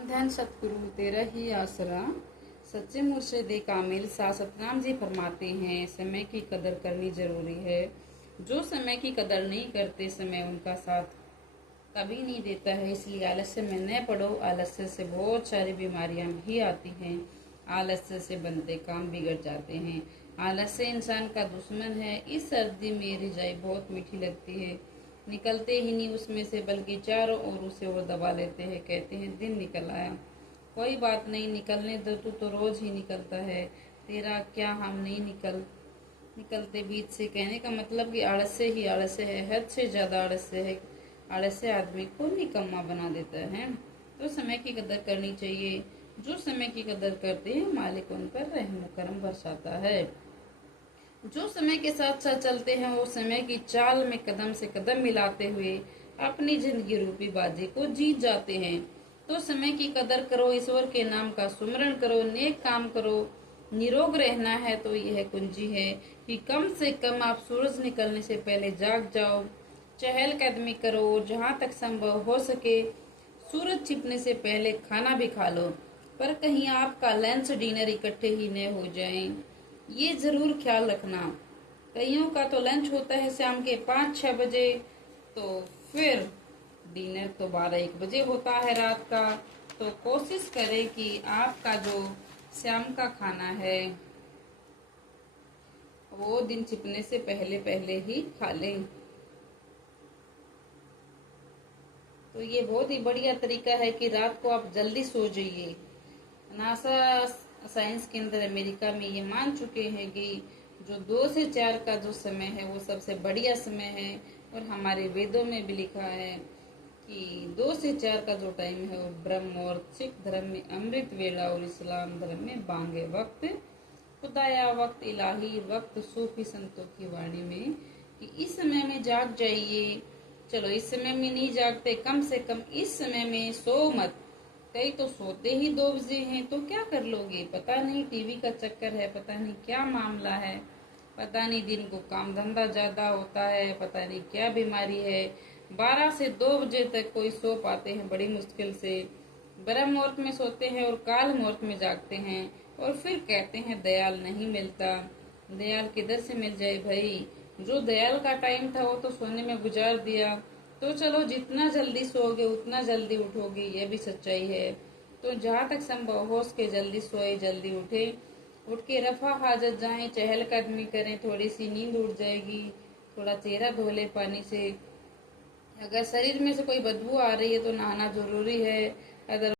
धन सतगुरु तेरा ही आसरा। सच्चे मुर्शिद कामिल शाह सतनाम जी फरमाते हैं, समय की कदर करनी जरूरी है। जो समय की कदर नहीं करते, समय उनका साथ कभी नहीं देता है। इसलिए आलस्य में न पड़ो। आलस्य से बहुत सारी बीमारियां भी आती हैं। आलस्य से बनते काम बिगड़ जाते हैं। आलस्य इंसान का दुश्मन है। इस सर्दी में रजाई बहुत मीठी लगती है, निकलते ही नहीं उसमें से, बल्कि चारों ओर उसे और दबा लेते हैं। कहते हैं दिन निकल आया, कोई बात नहीं, निकलने दो, तू तो रोज ही निकलता है, तेरा क्या हम नहीं निकलते बीच से। कहने का मतलब कि आलस्य ही आलस्य है, हद से ज्यादा आलस्य है। आलस्य आदमी को निकम्मा बना देता है। तो समय की कदर करनी चाहिए। जो समय की कदर करते हैं, मालिक उन पर रहम करम बरसाता है। जो समय के साथ साथ चलते हैं, वो समय की चाल में कदम से कदम मिलाते हुए अपनी जिंदगी रूपी बाजी को जीत जाते हैं। तो समय की कदर करो, ईश्वर के नाम का सुमरण करो, नेक काम करो। निरोग रहना है तो यह कुंजी है कि कम से कम आप सूरज निकलने से पहले जाग जाओ, चहलकदमी करो, और जहां तक संभव हो सके सूरज छिपने से पहले खाना भी खा लो। पर कहीं आपका लंच डिनर इकट्ठे ही न हो जाएं, ये जरूर ख्याल रखना। कईयों का तो लंच होता है शाम के 5-6 बजे, तो फिर डिनर तो 12-1 बजे होता है रात का। तो कोशिश करें कि आपका जो शाम का खाना है वो दिन छिपने से पहले पहले ही खा लें। तो ये बहुत ही बढ़िया तरीका है कि रात को आप जल्दी सो जाइए। नासा साइंस के अंदर अमेरिका में ये मान चुके हैं कि जो 2 से 4 का जो समय है वो सबसे बढ़िया समय है। और हमारे वेदों में भी लिखा है कि 2 से 4 का जो टाइम है वो ब्रह्म और सिख धर्म में अमृत वेला और इस्लाम धर्म में बांगे वक्त, खुदाया वक्त, इलाही वक्त, सूफी संतों की वाणी में कि इस समय में जाग जाइए। चलो इस समय में नहीं जागते, कम से कम इस समय में सो मत। कई तो सोते ही 2 बजे हैं, तो क्या कर लोगे? पता नहीं टीवी का चक्कर है, पता नहीं क्या मामला है, पता नहीं दिन को काम धंधा ज्यादा होता है, पता नहीं क्या बीमारी है। 12 से 2 बजे तक कोई सो पाते हैं बड़ी मुश्किल से। ब्रह्म मुहूर्त में सोते हैं और काल मुहूर्त में जागते हैं, और फिर कहते हैं दयाल नहीं मिलता। दयाल किधर से मिल जाए भाई? जो दयाल का टाइम था वो तो सोने में गुजार दिया। तो चलो जितना जल्दी सोओगे उतना जल्दी उठोगे, ये भी सच्चाई है। तो जहाँ तक संभव हो उसके जल्दी सोए, जल्दी उठे, उठ के रफा हाजत जाएं, चहलकदमी करें, थोड़ी सी नींद उड़ जाएगी, थोड़ा चेहरा धो ले पानी से। अगर शरीर में से कोई बदबू आ रही है तो नहाना जरूरी है। अदर